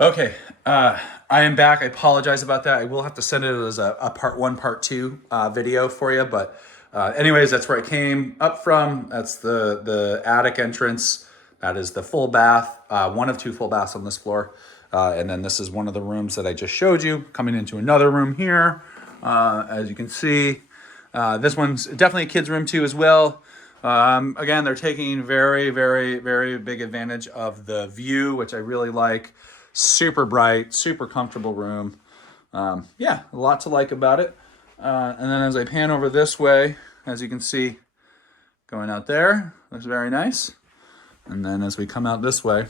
Okay, I am back. I apologize about that. I will have to send it as a part one, part two video for you. But anyways, that's where I came up from. That's the attic entrance. That is the full bath, one of two full baths on this floor. And then this is one of the rooms that I just showed you, coming into another room here. As you can see, this one's definitely a kid's room too as well. Again, they're taking very, very, very big advantage of the view, which I really like. Super bright, super comfortable room. Yeah, a lot to like about it. And then as I pan over this way, as you can see, going out there, looks very nice. And then as we come out this way,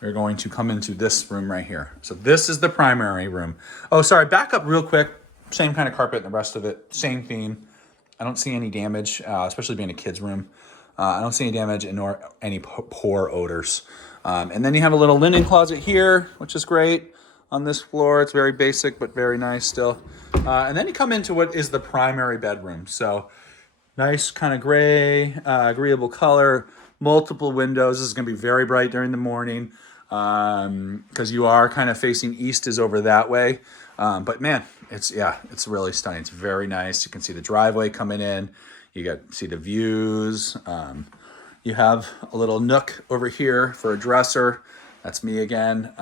we're going to come into this room right here. So this is the primary room. Oh, sorry, back up real quick. Same kind of carpet and the rest of it, same theme. I don't see any damage, especially being a kid's room. I don't see any damage nor any poor odors. And then you have a little linen closet here, which is great on this floor. It's very basic, but very nice still. And then you come into what is the primary bedroom. So nice kind of gray, agreeable color, multiple windows. This is going to be very bright during the morning because you are kind of facing east is over that way. But man, it's really stunning. It's very nice. You can see the driveway coming in. You see the views. You have a little nook over here for a dresser. That's me again.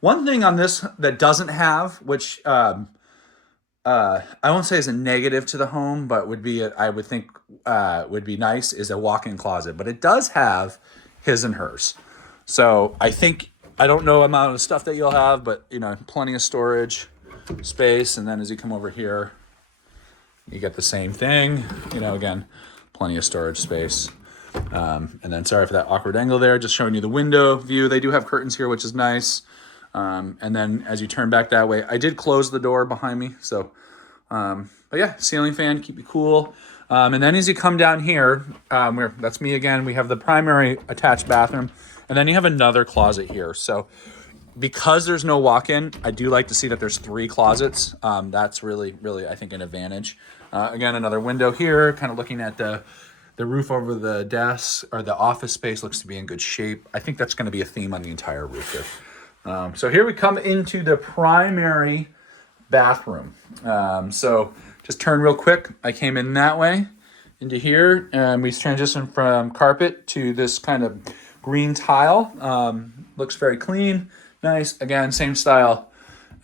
One thing on this that doesn't have, which I won't say is a negative to the home, but I would think would be nice, is a walk-in closet. But it does have his and hers. So I don't know amount of stuff that you'll have, but plenty of storage space. And then as you come over here, you get the same thing. Again, plenty of storage space. And then sorry for that awkward angle there, just showing you the window view. They do have curtains here, which is nice. And then as you turn back that way, I did close the door behind me. So, but yeah, ceiling fan, keep you cool. And then as you come down here, that's me again, we have the primary attached bathroom. And then you have another closet here. So because there's no walk-in, I do like to see that there's 3 closets. That's really, really, I think, an advantage. Again, another window here, kind of looking at the roof over the desk, or the office space, looks to be in good shape. I think that's going to be a theme on the entire roof here. So here we come into the primary bathroom. So just turn real quick. I came in that way into here, and we transitioned from carpet to this kind of green tile. Looks very clean, nice. Again, same style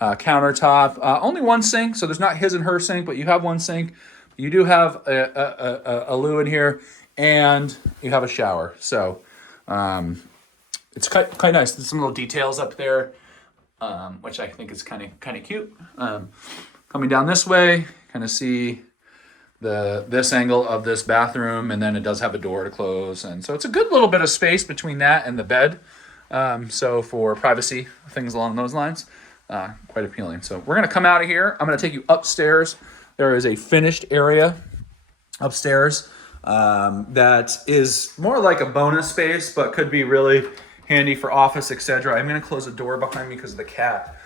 countertop. Only one sink, so there's not his and her sink, but you have one sink. You do have a loo in here, and you have a shower. So it's quite nice. There's some little details up there, which I think is kind of cute. Coming down this way, kind of see this angle of this bathroom, and then it does have a door to close, and so it's a good little bit of space between that and the bed. So for privacy, things along those lines, quite appealing. So we're gonna come out of here. I'm gonna take you upstairs. There is a finished area upstairs that is more like a bonus space, but could be really handy for office, etc. I'm going to close the door behind me because of the cat.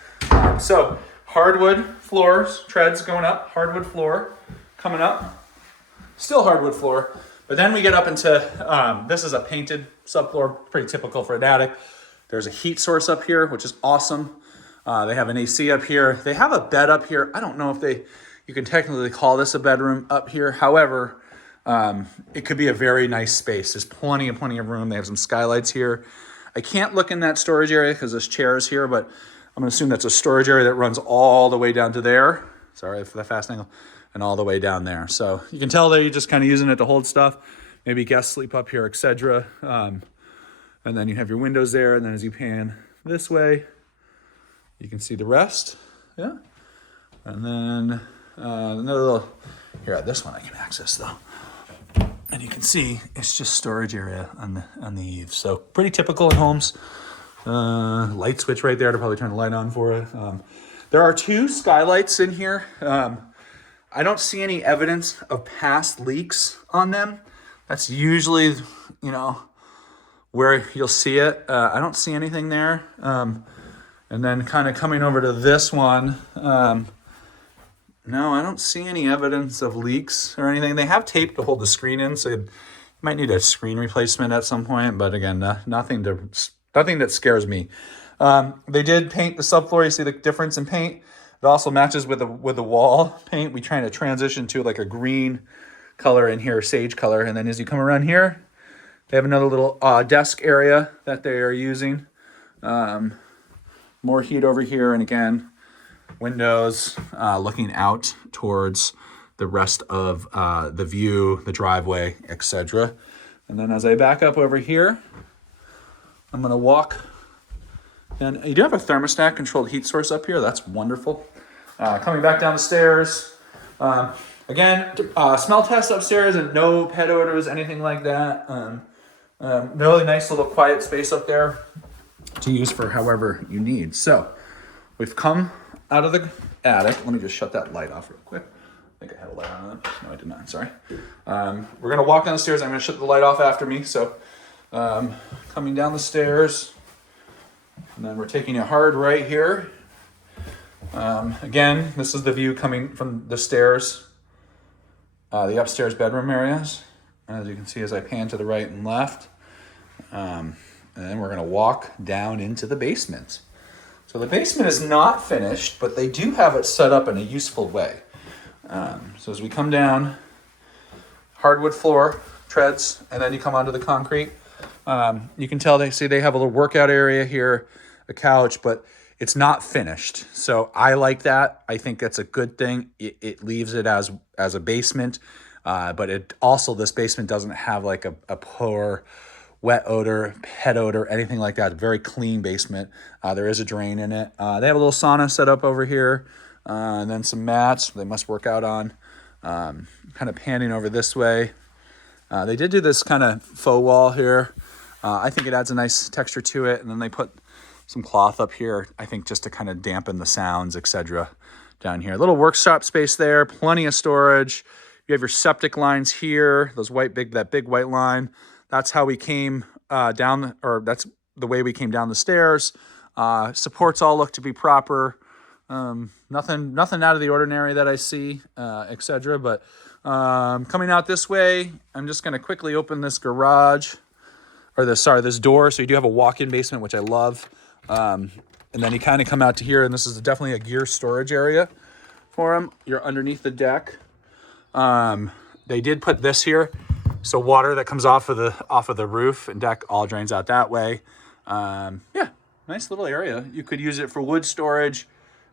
So hardwood floors, treads going up, hardwood floor coming up, still hardwood floor. But then we get up into, this is a painted subfloor, pretty typical for an attic. There's a heat source up here, which is awesome. They have an AC up here. They have a bed up here. I don't know if you can technically call this a bedroom up here. However, it could be a very nice space. There's plenty of room. They have some skylights here. I can't look in that storage area because there's chairs here, but I'm gonna assume that's a storage area that runs all the way down to there. Sorry for the fast angle. And all the way down there. So you can tell that you're just kind of using it to hold stuff. Maybe guests sleep up here, etc. And then you have your windows there. And then as you pan this way, you can see the rest. Yeah. And then another little, here, this one I can access though. And you can see it's just storage area on the eaves. So pretty typical in homes. Light switch right there to probably turn the light on for it. There are 2 skylights in here. I don't see any evidence of past leaks on them. That's usually, where you'll see it. I don't see anything there. And then kind of coming over to this one, no, I don't see any evidence of leaks or anything. They have tape to hold the screen in, so you might need a screen replacement at some point. But again, nothing to Nothing that scares me. They did paint the subfloor. You see the difference in paint. It also matches with the wall paint. We trying to transition to like a green color in here, sage color. And then as you come around here, they have another little desk area that they are using. More heat over here. And again, windows looking out towards the rest of the view, the driveway, etc. And then as I back up over here, I'm going to walk. And you do have a thermostat controlled heat source up here. That's wonderful. Coming back down the stairs. Again, smell test upstairs and no pet odors, anything like that. Really nice little quiet space up there to use for however you need. So we've come out of the attic. Let me just shut that light off real quick. I think I had a light on it. No, I did not. Sorry. We're going to walk down the stairs. I'm going to shut the light off after me. So coming down the stairs. And then we're taking a hard right here. Again, this is the view coming from the stairs, the upstairs bedroom areas. As you can see, as I pan to the right and left. And then we're going to walk down into the basement. So the basement is not finished, but they do have it set up in a useful way. So as we come down, hardwood floor, treads, and then you come onto the concrete. You can tell they have a little workout area here, a couch, but it's not finished. So I like that. I think that's a good thing. It leaves it as a basement, but it also, this basement doesn't have like a poor wet odor, pet odor, anything like that. Very clean basement. There is a drain in it. They have a little sauna set up over here, and then some mats they must work out on. Kind of panning over this way. They did do this kind of faux wall here. I think it adds a nice texture to it. And then they put some cloth up here, I think just to kind of dampen the sounds, etc. down here. A little workshop space there, plenty of storage. You have your septic lines here, that big white line. That's how we came down, or that's the way we came down the stairs. Supports all look to be proper. Nothing out of the ordinary that I see, etc. But coming out this way, I'm just going to quickly open this garage, or this door. So you do have a walk-in basement, which I love. And then you kind of come out to here, and this is definitely a gear storage area for them. You're underneath the deck. They did put this here, so water that comes off of the roof and deck all drains out that way. Yeah, nice little area. You could use it for wood storage.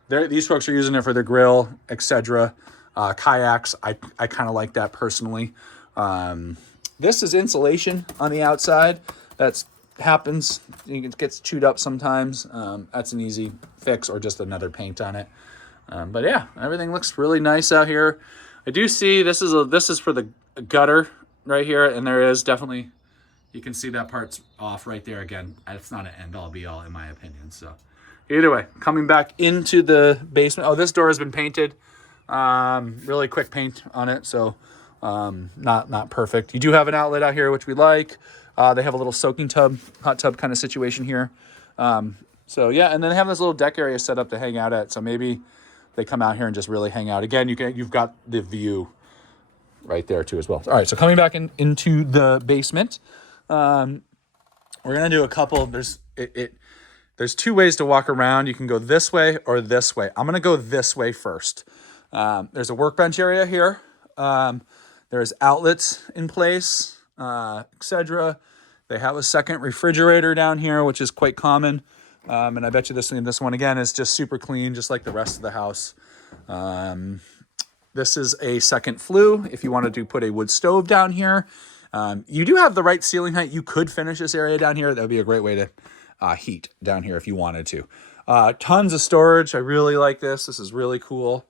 These folks are using it for their grill, etc. Kayaks, I kind of like that personally. This is insulation on the outside. That's happens. It gets chewed up sometimes. That's an easy fix, or just another paint on it. But yeah, everything looks really nice out here. I do see this is for the gutter right here, and there is definitely, you can see that part's off right there. Again, it's not an end all be all in my opinion. So either way, coming back into the basement. Oh, this door has been painted. Really quick paint on it, so not perfect. You do have an outlet out here, which we like. They have a little soaking tub, hot tub kind of situation here. So yeah, and then they have this little deck area set up to hang out at. So maybe they come out here and just really hang out. Again, you've got the view right there too as well. All right, so coming back into the basement, we're gonna do a couple. There's two ways to walk around. You can go this way or this way. I'm gonna go this way first. There's a workbench area here. There's outlets in place, etc. They have a second refrigerator down here, which is quite common. And I bet you this one again is just super clean, just like the rest of the house. This is a second flue. If you wanted to put a wood stove down here, you do have the right ceiling height. You could finish this area down here. That would be a great way to heat down here if you wanted to. Tons of storage. I really like this. This is really cool.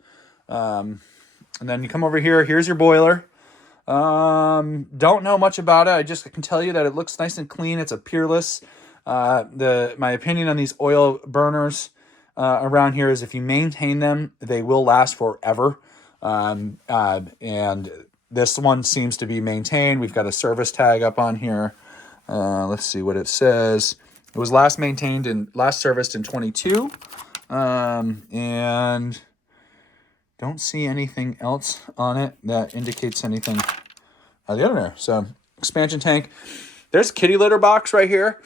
And then you come over here. Here's your boiler. Don't know much about it. I can tell you that it looks nice and clean. It's a Peerless. My opinion on these oil burners around here is if you maintain them, they will last forever. And this one seems to be maintained. We've got a service tag up on here. Let's see what it says. It was last serviced in 22. And don't see anything else on it that indicates anything the other there. So expansion tank. There's a kitty litter box right here.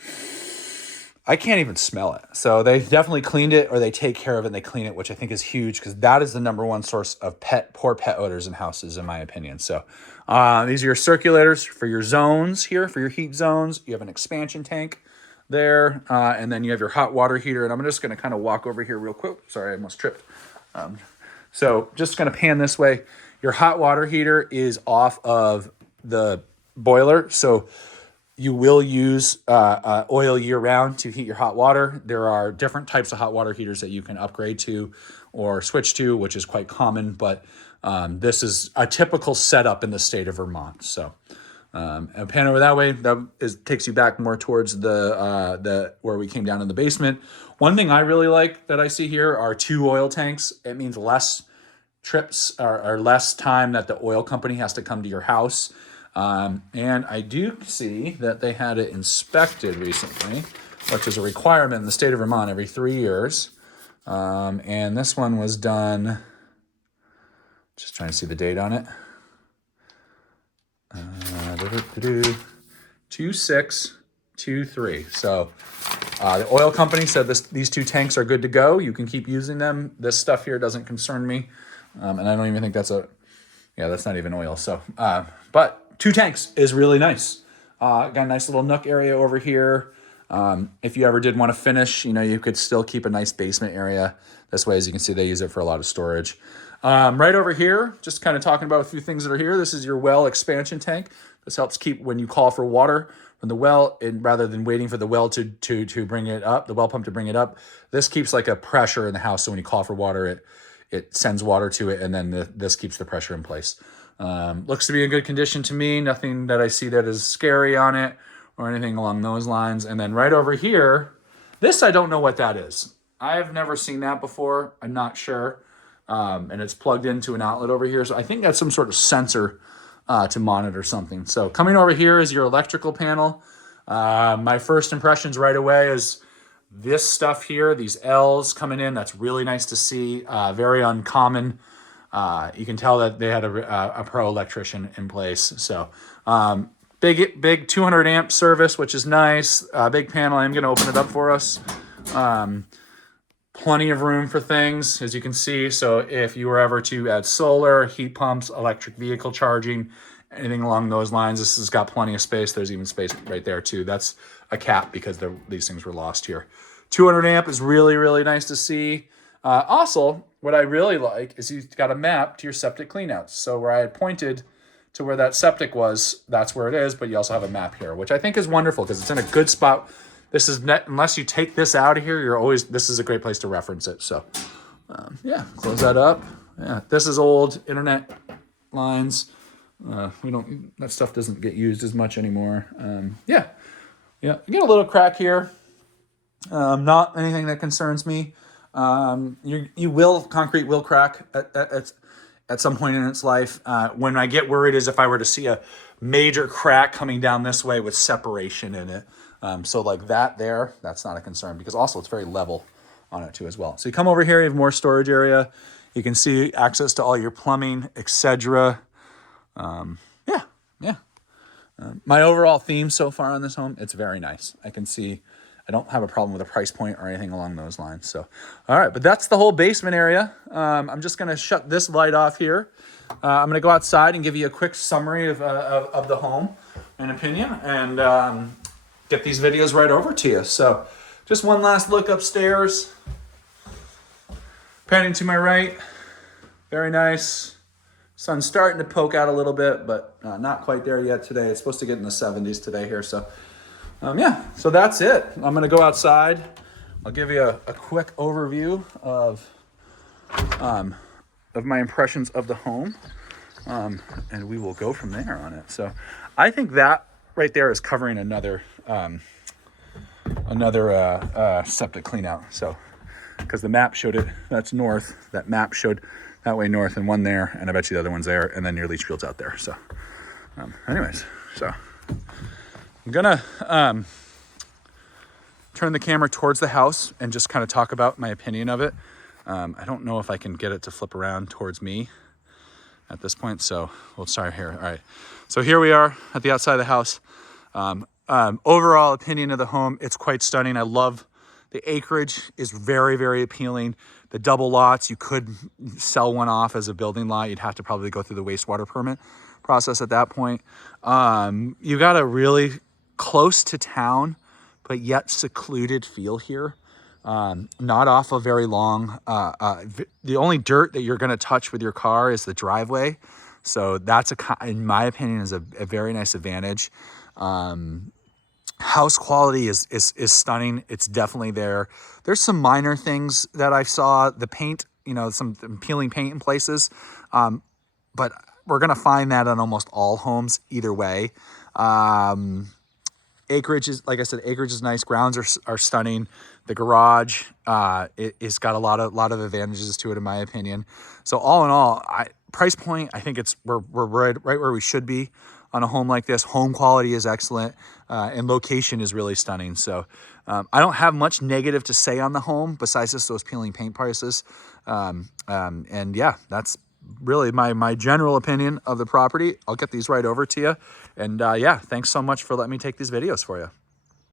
I can't even smell it. So they definitely cleaned it, or they take care of it and they clean it, which I think is huge, because that is the number one source of poor pet odors in houses, in my opinion. So these are your circulators for your zones here, for your heat zones. You have an expansion tank there, and then you have your hot water heater. And I'm just going to kind of walk over here real quick. Sorry, I almost tripped. So just going to pan this way. Your hot water heater is off of the boiler. So you will use oil year round to heat your hot water. There are different types of hot water heaters that you can upgrade to or switch to, which is quite common, but this is a typical setup in the state of Vermont. So and pan over that way, takes you back more towards the where we came down in the basement. One thing I really like that I see here are 2 oil tanks. It means less trips or less time that the oil company has to come to your house. And I do see that they had it inspected recently, which is a requirement in the state of Vermont every 3 years. And this one was done, just trying to see the date on it. 2623. So the oil company said these 2 tanks are good to go. You can keep using them. This stuff here doesn't concern me. And I don't even think that's that's not even oil. So, but 2 tanks is really nice. Got a nice little nook area over here. If you ever did want to finish, you could still keep a nice basement area. This way, as you can see, they use it for a lot of storage. Right over here, just kind of talking about a few things that are here. This is your well expansion tank. This helps keep when you call for water from the well, and rather than waiting for the well to bring it up, the well pump to bring it up, this keeps like a pressure in the house. So when you call for water, it sends water to it, and then this keeps the pressure in place. Looks to be in good condition to me. Nothing that I see that is scary on it or anything along those lines. And then right over here, this, I don't know what that is. I've never seen that before. I'm not sure. And it's plugged into an outlet over here. So I think that's some sort of sensor to monitor something. So coming over here is your electrical panel. My first impressions right away is this stuff here, these L's coming in. That's really nice to see. Very uncommon. You can tell that they had a pro electrician in place. So big 200 amp service, which is nice. Big panel. I'm going to open it up for us. Plenty of room for things, as you can see. So if you were ever to add solar, heat pumps, electric vehicle charging, anything along those lines, this has got plenty of space. There's even space right there too. That's a cap because these things were lost here. 200 amp is really, really nice to see. Also, what I really like is you've got a map to your septic cleanouts. So where I had pointed to where that septic was, that's where it is, but you also have a map here, which I think is wonderful because it's in a good spot. This is unless you take this out of here, this is a great place to reference it. So close that up. Yeah, this is old internet lines. That stuff doesn't get used as much anymore. You get a little crack here. Not anything that concerns me. Concrete will crack at some point in its life. When I get worried is if I were to see a major crack coming down this way with separation in it. So like that there, that's not a concern because also it's very level on it too as well. So you come over here, you have more storage area. You can see access to all your plumbing, etc. My overall theme so far on this home, it's very nice. I don't have a problem with a price point or anything along those lines. So, all right, but that's the whole basement area. I'm just going to shut this light off here. I'm going to go outside and give you a quick summary of the home and opinion and get these videos right over to you. So just one last look upstairs. Panning to my right. Very nice. Sun's starting to poke out a little bit, but not quite there yet today. It's supposed to get in the 70s today here. So so that's it. I'm going to go outside. I'll give you a quick overview of my impressions of the home, and we will go from there on it. So I think that right there is covering another septic cleanout. So because the map showed it, that's north. That map showed that way north and one there, and I bet you the other one's there, and then your leach field's out there. So anyways, so I'm gonna turn the camera towards the house and just kind of talk about my opinion of it. I don't know if I can get it to flip around towards me at this point, so we'll start here. All right, so here we are at the outside of the house. Overall opinion of the home, it's quite stunning. I love the acreage is very, very appealing. The double lots, you could sell one off as a building lot. You'd have to probably go through the wastewater permit process at that point. You got a really close to town, but yet secluded feel here. Not off a very long, the only dirt that you're going to touch with your car is the driveway. So that's in my opinion, is a very nice advantage. House quality is stunning. It's definitely there. There's some minor things that I saw. The paint, you know, some peeling paint in places. But we're going to find that on almost all homes either way. Acreage is, like I said, acreage is nice. Grounds are stunning. The garage, it's got a lot of advantages to it, in my opinion. So all in all, price point, I think we're right where we should be on a home like this. Home quality is excellent, and location is really stunning. So I don't have much negative to say on the home besides just those peeling paint prices. And yeah, that's really my general opinion of the property. I'll get these right over to you. And yeah, thanks so much for letting me take these videos for you.